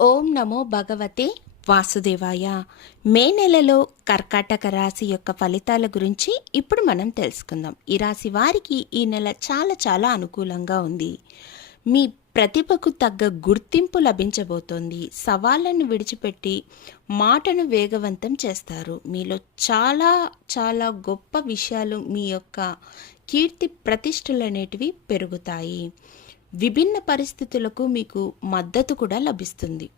ఓం నమో భగవతే వాసుదేవాయ. మే నెలలో కర్కాటక రాశి యొక్క ఫలితాల గురించి ఇప్పుడు మనం తెలుసుకుందాం. ఈ రాశి వారికి ఈ నెల చాలా చాలా అనుకూలంగా ఉంది. మీ ప్రతిభకు తగ్గ గుర్తింపు లభించబోతోంది. సవాళ్ళను విడిచిపెట్టి మాటను వేగవంతం చేస్తారు. మీలో చాలా చాలా గొప్ప విషయాలు మీ యొక్క కీర్తి ప్రతిష్టలు అనేటివి పెరుగుతాయి. విభిన్న పరిస్థితులకు మీకు మద్దతు కూడా లభిస్తుంది.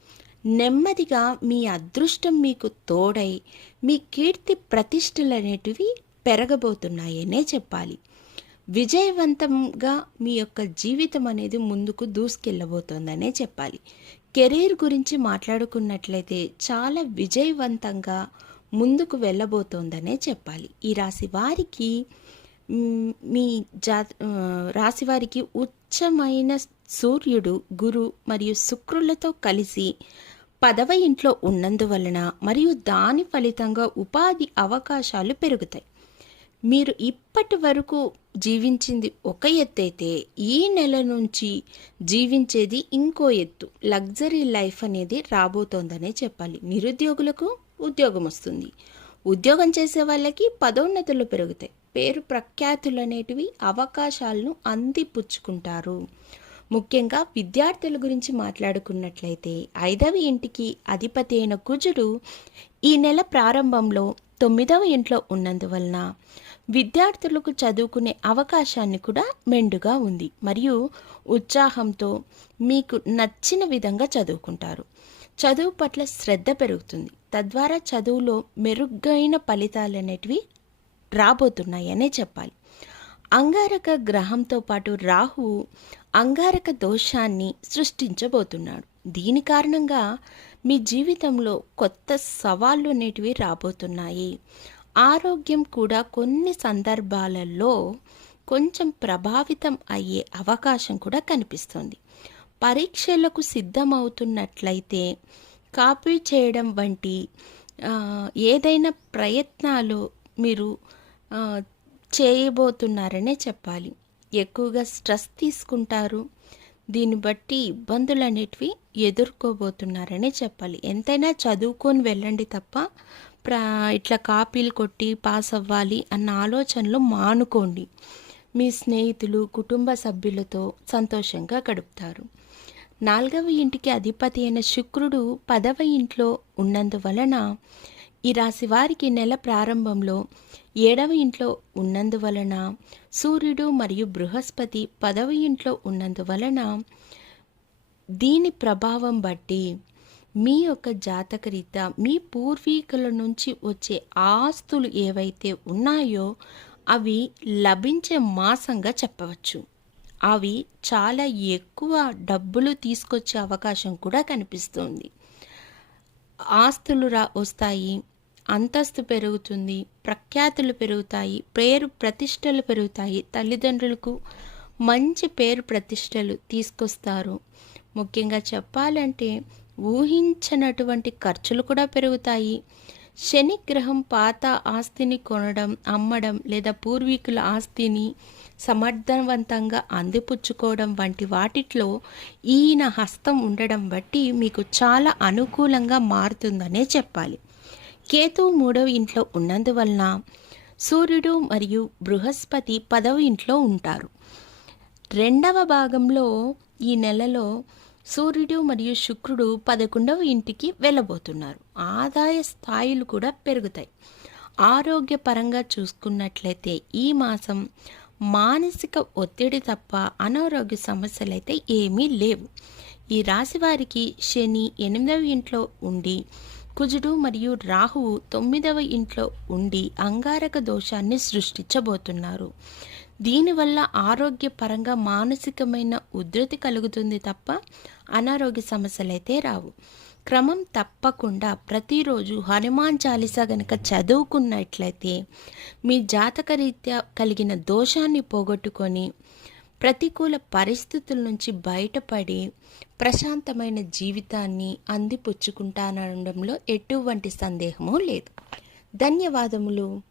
నెమ్మదిగా మీ అదృష్టం మీకు తోడై మీ కీర్తి ప్రతిష్టలు అనేటివి పెరగబోతున్నాయనే చెప్పాలి. విజయవంతంగా మీ యొక్క జీవితం అనేది ముందుకు దూసుకెళ్ళబోతోందనే చెప్పాలి. కెరీర్ గురించి మాట్లాడుకున్నట్లయితే చాలా విజయవంతంగా ముందుకు వెళ్ళబోతోందనే చెప్పాలి. ఈ రాశి వారికి మీ జా రాశివారికి రాశి వారికి ఉచ్చమైన సూర్యుడు గురు మరియు శుక్రులతో కలిసి పదవ ఇంట్లో ఉన్నందువలన మరియు దాని ఫలితంగా ఉపాధి అవకాశాలు పెరుగుతాయి. మీరు ఇప్పటి వరకు జీవించింది ఒక ఎత్తు అయితే ఈ నెల నుంచి జీవించేది ఇంకో ఎత్తు. లగ్జరీ లైఫ్ అనేది రాబోతోందనే చెప్పాలి. నిరుద్యోగులకు ఉద్యోగం వస్తుంది. ఉద్యోగం చేసే వాళ్ళకి పదోన్నతులు పెరుగుతాయి. పేరు ప్రఖ్యాతులు అనేటివి అవకాశాలను అందిపుచ్చుకుంటారు. ముఖ్యంగా విద్యార్థుల గురించి మాట్లాడుకున్నట్లయితే ఐదవ ఇంటికి అధిపతి అయిన కుజుడు ఈ నెల ప్రారంభంలో తొమ్మిదవ ఇంట్లో ఉన్నందువలన విద్యార్థులకు చదువుకునే అవకాశాన్ని కూడా మెండుగా ఉంది. మరియు ఉత్సాహంతో మీకు నచ్చిన విధంగా చదువుకుంటారు. చదువు పట్ల శ్రద్ధ పెరుగుతుంది. తద్వారా చదువులో మెరుగైన ఫలితాలు అనేటివి రాబోతున్నాయనే చెప్పాలి. అంగారక గ్రహంతో పాటు రాహువు అంగారక దోషాన్ని సృష్టించబోతున్నాడు. దీని కారణంగా మీ జీవితంలో కొత్త సవాళ్ళు అనేటివి రాబోతున్నాయి. ఆరోగ్యం కూడా కొన్ని సందర్భాలలో కొంచెం ప్రభావితం అయ్యే అవకాశం కూడా కనిపిస్తుంది. పరీక్షలకు సిద్ధమవుతున్నట్లయితే కాపీ చేయడం వంటి ఏదైనా ప్రయత్నాలు మీరు చేయబోతున్నారనే చెప్పాలి. ఎక్కువగా స్ట్రెస్ తీసుకుంటారు. దీన్ని బట్టి ఇబ్బందులు అనేటివి ఎదుర్కోబోతున్నారనే చెప్పాలి. ఎంతైనా చదువుకొని వెళ్ళండి తప్ప ప్రా ఇట్లా కాపీలు కొట్టి పాస్ అవ్వాలి అన్న ఆలోచనలు మానుకోండి. మీ స్నేహితులు కుటుంబ సభ్యులతో సంతోషంగా గడుపుతారు. నాలుగవ ఇంటికి అధిపతి అయిన శుక్రుడు పదవ ఇంట్లో ఉన్నందువలన ఈ రాశి వారికి నెల ప్రారంభంలో ఏడవ ఇంట్లో ఉన్నందువలన సూర్యుడు మరియు బృహస్పతి పదవ ఇంట్లో ఉన్నందువలన దీని ప్రభావం బట్టి మీ యొక్క జాతకరీత్యా మీ పూర్వీకుల నుంచి వచ్చే ఆస్తులు ఏవైతే ఉన్నాయో అవి లభించే మాసంగా చెప్పవచ్చు. అవి చాలా ఎక్కువ డబ్బులు తీసుకొచ్చే అవకాశం కూడా కనిపిస్తుంది. ఆస్తులు రా వస్తాయి. అంతస్తు పెరుగుతుంది ప్రఖ్యాతులు పెరుగుతాయి పేరు ప్రతిష్టలు పెరుగుతాయి తల్లిదండ్రులకు మంచి పేరు ప్రతిష్టలు తీసుకొస్తారు. ముఖ్యంగా చెప్పాలంటే ఊహించనటువంటి ఖర్చులు కూడా పెరుగుతాయి. శని గ్రహం పాత ఆస్తిని కొనడం అమ్మడం లేదా పూర్వీకుల ఆస్తిని సమర్థవంతంగా అందిపుచ్చుకోవడం వంటి వాటిట్లో ఈయన హస్తం ఉండడం బట్టి మీకు చాలా అనుకూలంగా మారుతుందనే చెప్పాలి. కేతు మూడవ ఇంట్లో ఉన్నందువలన సూర్యుడు మరియు బృహస్పతి పదవ ఇంట్లో ఉంటారు. రెండవ భాగంలో ఈ నెలలో సూర్యుడు మరియు శుక్రుడు పదకొండవ ఇంటికి వెళ్ళబోతున్నారు. ఆదాయ స్థాయిలు కూడా పెరుగుతాయి. ఆరోగ్యపరంగా చూసుకున్నట్లయితే ఈ మాసం మానసిక ఒత్తిడి తప్ప అనారోగ్య సమస్యలు అయితే ఏమీ లేవు. ఈ రాశి వారికి శని ఎనిమిదవ ఇంట్లో ఉండి కుజుడు మరియు రాహువు తొమ్మిదవ ఇంట్లో ఉండి అంగారక దోషాన్ని సృష్టించబోతున్నారు. దీనివల్ల ఆరోగ్యపరంగా మానసికమైన ఉధృతి కలుగుతుంది తప్ప అనారోగ్య సమస్యలైతే రావు. క్రమం తప్పకుండా ప్రతిరోజు హనుమాన్ చాలీసా గనక చదువుకున్నట్లయితే మీ జాతకరీత్యా కలిగిన దోషాన్ని పోగొట్టుకొని ప్రతికూల పరిస్థితుల నుంచి బయటపడి ప్రశాంతమైన జీవితాన్ని అందిపుచ్చుకుంటానడంలో ఎటువంటి సందేహము లేదు. ధన్యవాదములు.